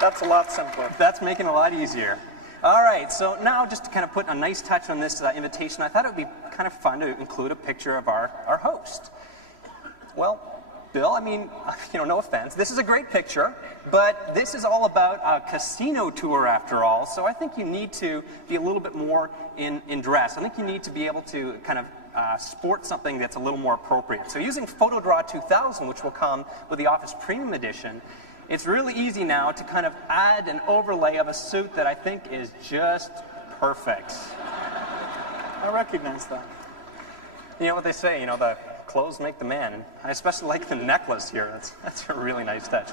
That's a lot simpler. That's making it a lot easier. All right, so now just to kind of put a nice touch on this invitation, I thought it would be kind of fun to include a picture of our host. Well, Bill, I mean, no offense, this is a great picture, but this is all about a casino tour after all, so I think you need to be a little bit more in dress. I think you need to be able to kind of sport something that's a little more appropriate. So using PhotoDraw 2000, which will come with the Office Premium Edition, it's really easy now to kind of add an overlay of a suit that I think is just perfect. I recognize that. You know what they say, the clothes make the man, and I especially like the necklace here. That's a really nice touch.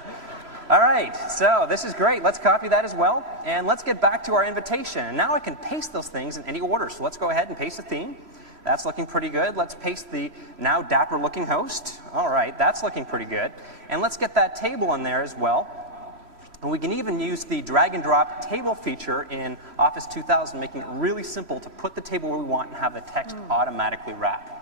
All right, so this is great. Let's copy that as well, and let's get back to our invitation. And now I can paste those things in any order, so let's go ahead and paste a theme. That's looking pretty good. Let's paste the now dapper-looking host. All right, that's looking pretty good. And let's get that table in there as well. And we can even use the drag-and-drop table feature in Office 2000, making it really simple to put the table where we want and have the text automatically wrap.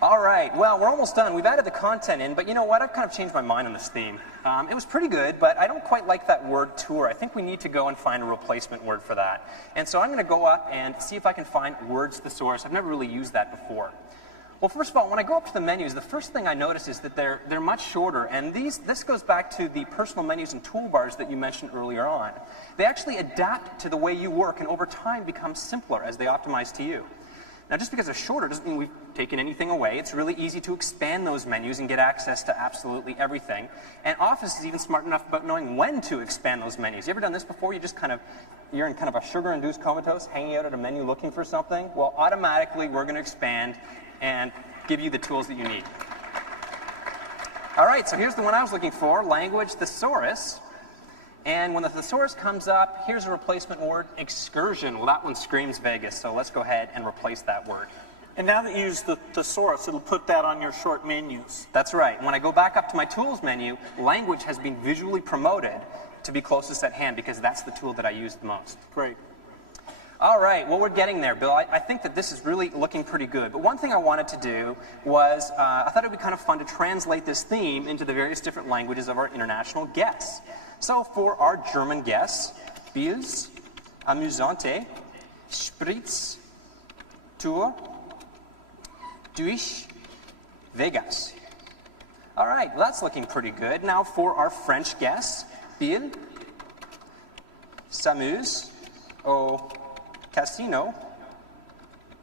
All right, well, we're almost done. We've added the content in, but you know what? I've kind of changed my mind on this theme. It was pretty good, but I don't quite like that word tour. I think we need to go and find a replacement word for that. And so I'm going to go up and see if I can find words thesaurus. I've never really used that before. Well, first of all, when I go up to the menus, the first thing I notice is that they're much shorter, and this goes back to the personal menus and toolbars that you mentioned earlier on. They actually adapt to the way you work, and over time become simpler as they optimize to you. Now, just because they're shorter doesn't mean we've taken anything away. It's really easy to expand those menus and get access to absolutely everything. And Office is even smart enough about knowing when to expand those menus. You ever done this before? You're in kind of a sugar-induced comatose, hanging out at a menu looking for something? Well, automatically, we're going to expand and give you the tools that you need. All right, so here's the one I was looking for, language thesaurus. And when the thesaurus comes up, here's a replacement word, excursion. Well, that one screams Vegas, so let's go ahead and replace that word. And now that you use the thesaurus, it'll put that on your short menus. That's right. When I go back up to my tools menu, language has been visually promoted to be closest at hand because that's the tool that I use the most. Great. All right, well, we're getting there, Bill. I think that this is really looking pretty good. But one thing I wanted to do was, I thought it would be kind of fun to translate this theme into the various different languages of our international guests. So for our German guests, Pils, Amüsante, Spritz, Tour, durch, Vegas. All right, well, that's looking pretty good. Now for our French guests, Bill, s'amuse au casino,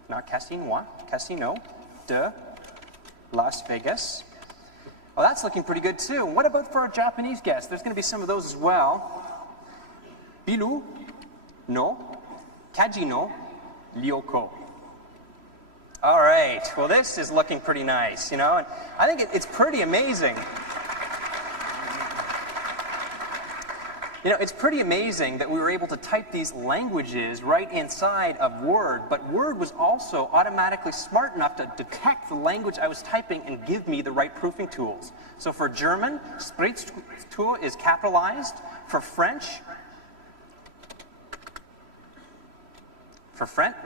not casino, casino de Las Vegas. Well, that's looking pretty good too. What about for our Japanese guests? There's going to be some of those as well. Bilu no Kajino Ryoko. All right, well, this is looking pretty nice, and I think it's pretty amazing. It's pretty amazing that we were able to type these languages right inside of Word, but Word was also automatically smart enough to detect the language I was typing and give me the right proofing tools. So for German, Spritztool is capitalized. For French,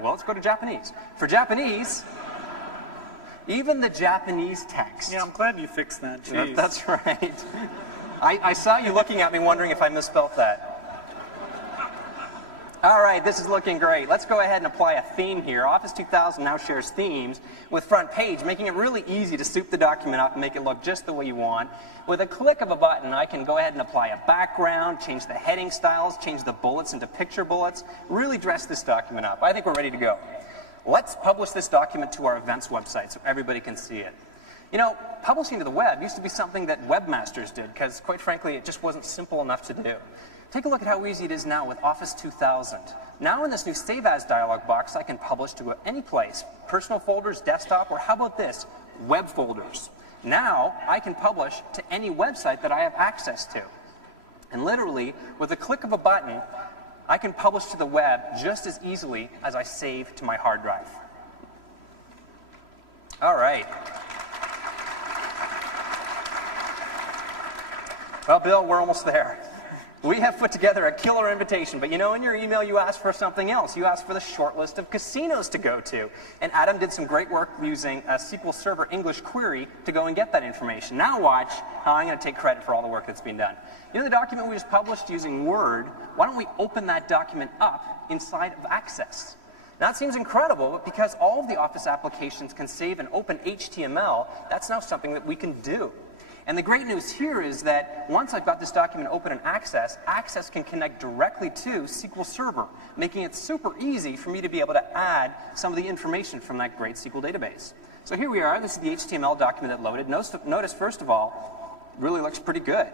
well, let's go to Japanese. For Japanese, even the Japanese text. Yeah, I'm glad you fixed that. Jeez. That's right. I saw you looking at me wondering if I misspelled that. All right, this is looking great. Let's go ahead and apply a theme here. Office 2000 now shares themes with front page, making it really easy to soup the document up and make it look just the way you want. With a click of a button, I can go ahead and apply a background, change the heading styles, change the bullets into picture bullets, really dress this document up. I think we're ready to go. Let's publish this document to our events website so everybody can see it. Publishing to the web used to be something that webmasters did because, quite frankly, it just wasn't simple enough to do. Take a look at how easy it is now with Office 2000. Now in this new Save As dialog box, I can publish to any place, personal folders, desktop, or how about this, web folders. Now I can publish to any website that I have access to. And literally, with a click of a button, I can publish to the web just as easily as I save to my hard drive. All right. Well, Bill, we're almost there. We have put together a killer invitation, but you know, in your email you asked for something else. You asked for the short list of casinos to go to. And Adam did some great work using a SQL Server English query to go and get that information. Now watch how I'm going to take credit for all the work that's been done. You know the document we just published using Word? Why don't we open that document up inside of Access? Now, that seems incredible, but because all of the Office applications can save and open HTML, that's now something that we can do. And the great news here is that once I've got this document open in Access, Access can connect directly to SQL Server, making it super easy for me to be able to add some of the information from that great SQL database. So here we are. This is the HTML document that loaded. Notice first of all, really looks pretty good.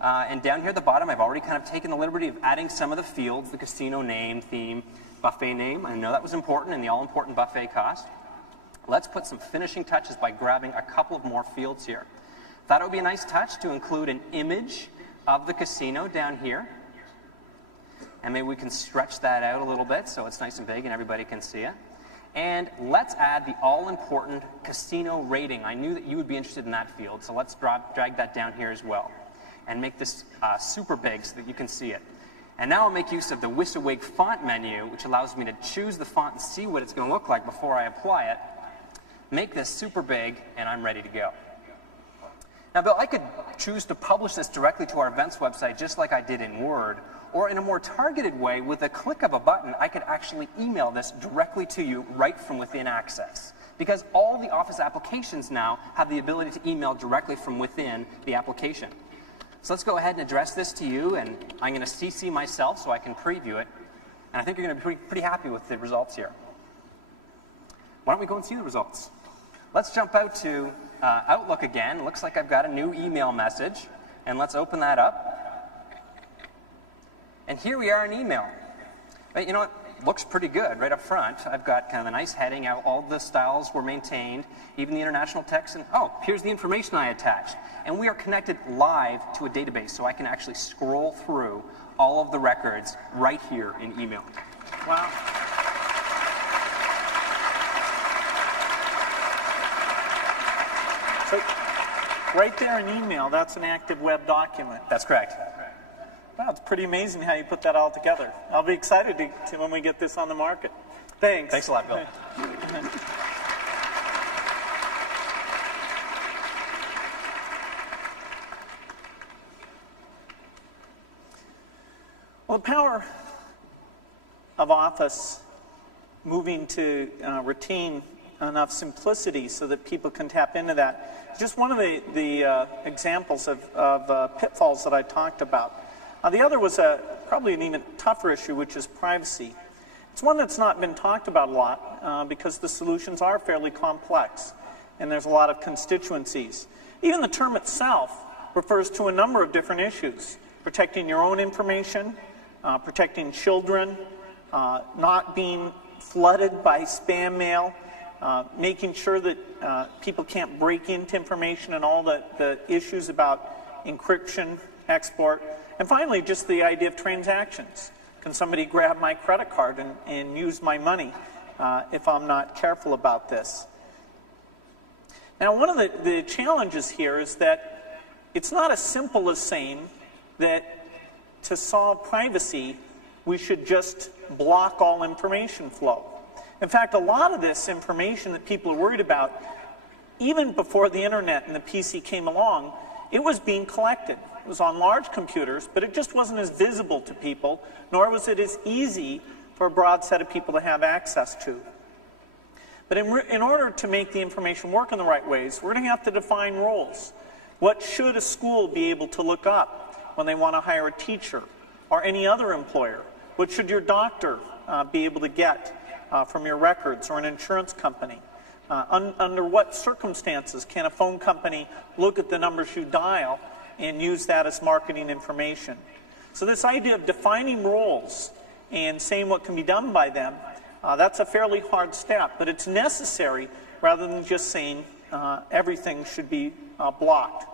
And down here at the bottom, I've already kind of taken the liberty of adding some of the fields, the casino name, theme, buffet name. I know that was important, and the all-important buffet cost. Let's put some finishing touches by grabbing a couple of more fields here. Thought it would be a nice touch to include an image of the casino down here. And maybe we can stretch that out a little bit so it's nice and big and everybody can see it. And let's add the all-important casino rating. I knew that you would be interested in that field, so let's drag that down here as well. And make this super big so that you can see it. And now I'll make use of the WYSIWYG font menu, which allows me to choose the font and see what it's going to look like before I apply it. Make this super big, and I'm ready to go. Now, Bill, I could choose to publish this directly to our events website just like I did in Word, or in a more targeted way, with a click of a button, I could actually email this directly to you right from within Access. Because all the Office applications now have the ability to email directly from within the application. So let's go ahead and address this to you, and I'm going to CC myself so I can preview it. And I think you're going to be pretty happy with the results here. Why don't we go and see the results? Let's jump out to Outlook again. Looks like I've got a new email message. And let's open that up. And here we are in email. But you know what? Looks pretty good right up front. I've got kind of a nice heading. All the styles were maintained, even the international text. And oh, here's the information I attached. And we are connected live to a database, so I can actually scroll through all of the records right here in email. Wow. So right there in email, that's an active web document. That's correct. Wow, it's pretty amazing how you put that all together. I'll be excited to when we get this on the market. Thanks. Thanks a lot, Bill. Well, the power of Office moving to retain enough simplicity so that people can tap into that is just one of the examples of pitfalls that I talked about. The other was probably an even tougher issue, which is privacy. It's one that's not been talked about a lot because the solutions are fairly complex and there's a lot of constituencies. Even the term itself refers to a number of different issues: protecting your own information, protecting children, not being flooded by spam mail, making sure that people can't break into information, and all the issues about encryption, export. And finally, just the idea of transactions. Can somebody grab my credit card and use my money if I'm not careful about this? Now, one of the challenges here is that it's not as simple as saying that to solve privacy, we should just block all information flow. In fact, a lot of this information that people are worried about, even before the internet and the PC came along, it was being collected. It was on large computers, but it just wasn't as visible to people, nor was it as easy for a broad set of people to have access to. But in order to make the information work in the right ways, we're going to have to define roles. What should a school be able to look up when they want to hire a teacher or any other employer? What should your doctor be able to get from your records, or an insurance company? Under what circumstances can a phone company look at the numbers you dial and use that as marketing information? So this idea of defining roles and saying what can be done by them, that's a fairly hard step, but it's necessary rather than just saying everything should be blocked.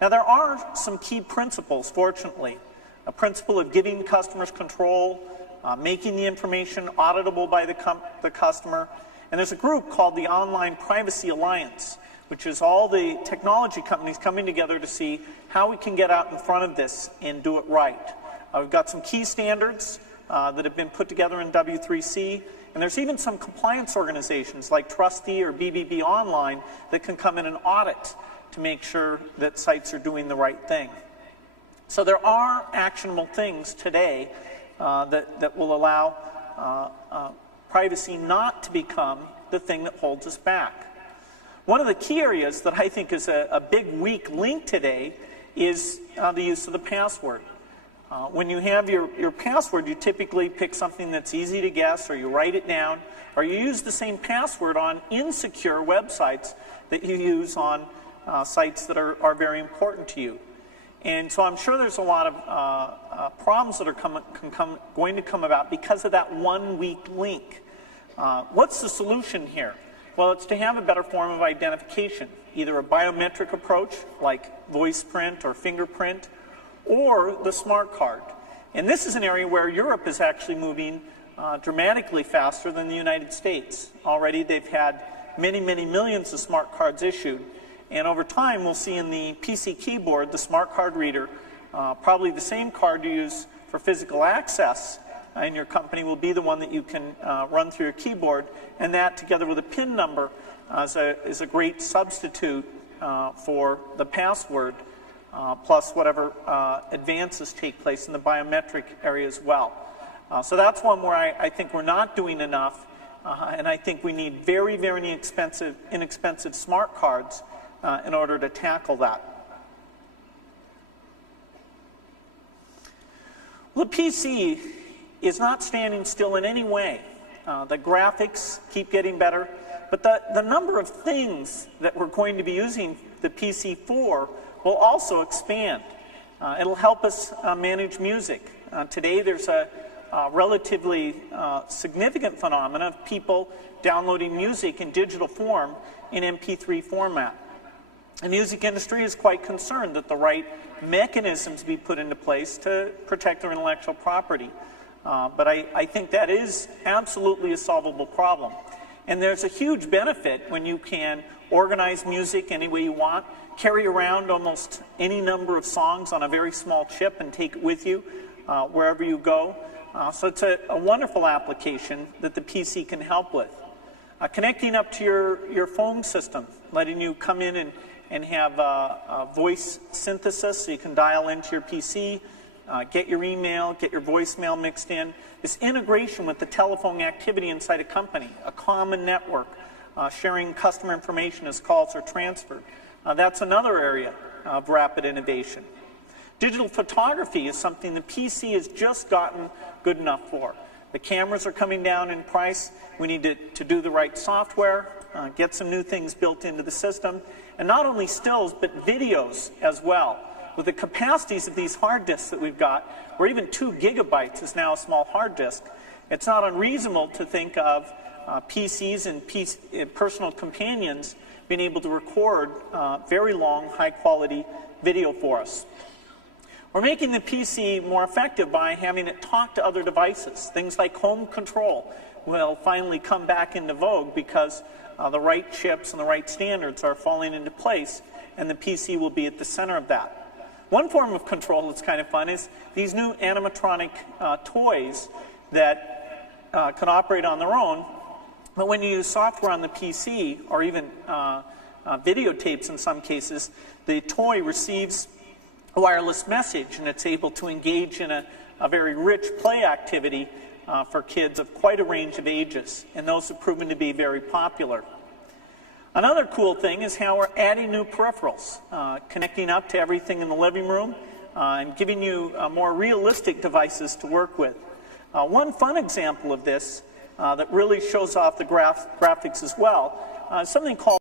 Now, there are some key principles, fortunately, a principle of giving customers control, making the information auditable by the customer. And there's a group called the Online Privacy Alliance, which is all the technology companies coming together to see how we can get out in front of this and do it right. We've got some key standards that have been put together in W3C, and there's even some compliance organizations like Trustee or BBB Online that can come in and audit to make sure that sites are doing the right thing. So there are actionable things today that will allow privacy not to become the thing that holds us back. One of the key areas that I think is a big weak link today is the use of the password. When you have your password, you typically pick something that's easy to guess, or you write it down, or you use the same password on insecure websites that you use on sites that are very important to you. And so I'm sure there's a lot of problems that are going to come about because of that one weak link. What's the solution here? Well, it's to have a better form of identification, either a biometric approach like voice print or fingerprint, or the smart card. And this is an area where Europe is actually moving dramatically faster than the United States. Already they've had many, many millions of smart cards issued. And over time, we'll see in the PC keyboard, the smart card reader, probably the same card you use for physical access in your company will be the one that you can run through your keyboard. And that, together with a PIN number, is a great substitute for the password, plus whatever advances take place in the biometric area as well. So that's one where I think we're not doing enough, and I think we need very, very inexpensive smart cards in order to tackle that. Well, the PC is not standing still in any way. The graphics keep getting better, but the number of things that we're going to be using the PC for will also expand. It'll help us manage music. Today there's a relatively significant phenomenon of people downloading music in digital form in MP3 format. The music industry is quite concerned that the right mechanisms be put into place to protect their intellectual property. But I think that is absolutely a solvable problem. And there's a huge benefit when you can organize music any way you want, carry around almost any number of songs on a very small chip and take it with you wherever you go. So it's a wonderful application that the PC can help with. Connecting up to your phone system, letting you come in and have a voice synthesis so you can dial into your PC, get your email, get your voicemail mixed in. This integration with the telephone activity inside a company, a common network, sharing customer information as calls are transferred. That's another area of rapid innovation. Digital photography is something the PC has just gotten good enough for. The cameras are coming down in price. We need to do the right software, get some new things built into the system, and not only stills, but videos as well. With the capacities of these hard disks that we've got, where even 2 gigabytes is now a small hard disk, it's not unreasonable to think of PCs and personal companions being able to record very long, high-quality video for us. We're making the PC more effective by having it talk to other devices. Things like home control will finally come back into vogue because the right chips and the right standards are falling into place, and the PC will be at the center of that. One form of control that's kind of fun is these new animatronic toys that can operate on their own, but when you use software on the PC, or even videotapes in some cases, the toy receives a wireless message, and it's able to engage in a very rich play activity for kids of quite a range of ages, and those have proven to be very popular. Another cool thing is how we're adding new peripherals, connecting up to everything in the living room, and giving you more realistic devices to work with. One fun example of this that really shows off the graphics as well, something called